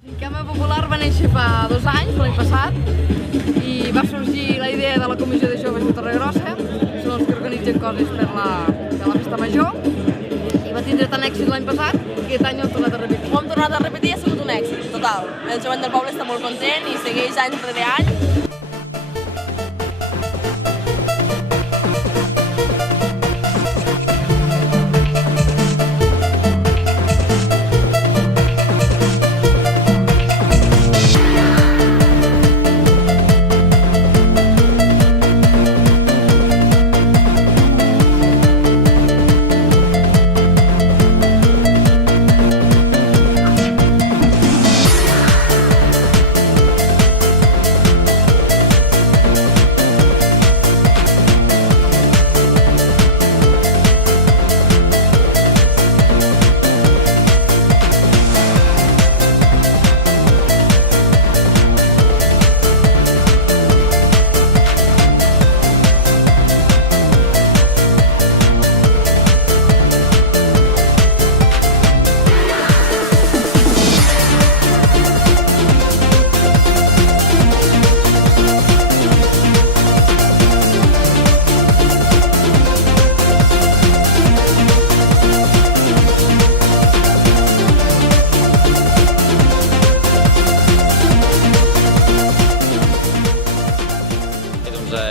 Gincama Popular va néixer fa 2 anys, l'any passat, i va sorgir la idea de la Comissió de Joves de Torregrossa, que són els que organitzen coses per la festa major, i va tindre tant èxit l'any passat que aquest any ho hem tornat a repetir. Ho hem tornat a repetir i ha sigut un èxit, total. El jovent del poble està molt content i segueix any rere any.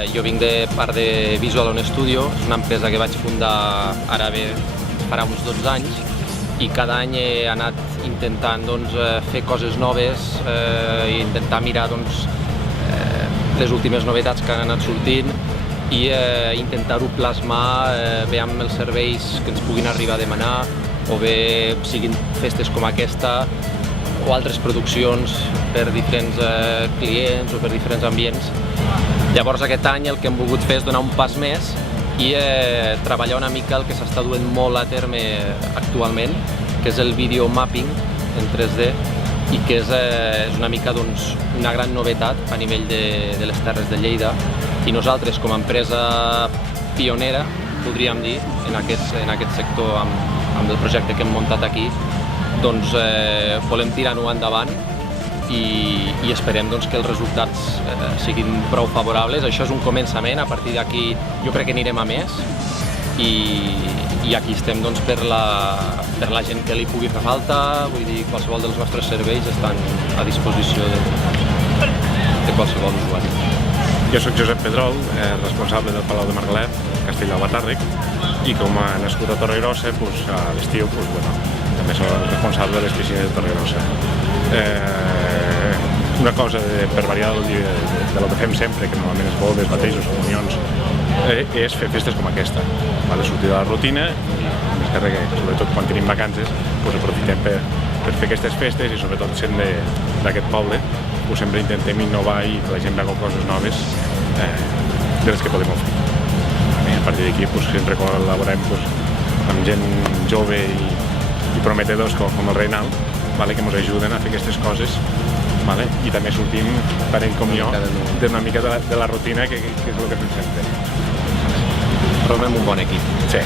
Jo vinc de part de Visual On Studio, és una empresa que vaig fundar ara bé farà uns 12 anys i cada any he anat intentant fer coses noves i intentar mirar les últimes novetats que han anat sortint i intentar-ho plasmar bé amb els serveis que ens puguin arribar a demanar o bé siguin festes com aquesta o altres produccions per diferents clients o per diferents ambients. Llavors aquest any el que hem volgut fer és donar un pas més i treballar una mica el que s'està duent molt a terme actualment, que és el video mapping en 3D i que és una mica una gran novetat a nivell de les Terres de Lleida i nosaltres com a empresa pionera, podríem dir, en aquest sector amb el projecte que hem muntat aquí, volem tirar-ho endavant i esperem que els resultats siguin prou favorables. Això és un començament, a partir d'aquí jo crec que anirem a més i aquí estem per la gent que li pugui fer falta, vull dir, qualsevol dels nostres serveis estan a disposició de qualsevol usuari. Jo soc Josep Pedrol, responsable del Palau de Margalef, Castellnou-Batàrrec, i com a nascut a Torregrossa, a l'estiu també soc el responsable de les piscines de Torregrossa. Una cosa per variar del que fem sempre, que normalment és bodes, batejos, comunions, és fer festes com aquesta, sortir de la rutina i més que res, sobretot quan tenim vacances, aprofitem per fer aquestes festes i sobretot sent d'aquest poble sempre intentem innovar i que la gent vegi coses noves de les que podem oferir. A partir d'aquí sempre col·laborem amb gent jove i prometedors com el Reinald, que ens ajuden a fer aquestes coses i també sortim, tant ell com jo, d'una mica de la rutina que és el que fem sempre. Formem un bon equip. Sí.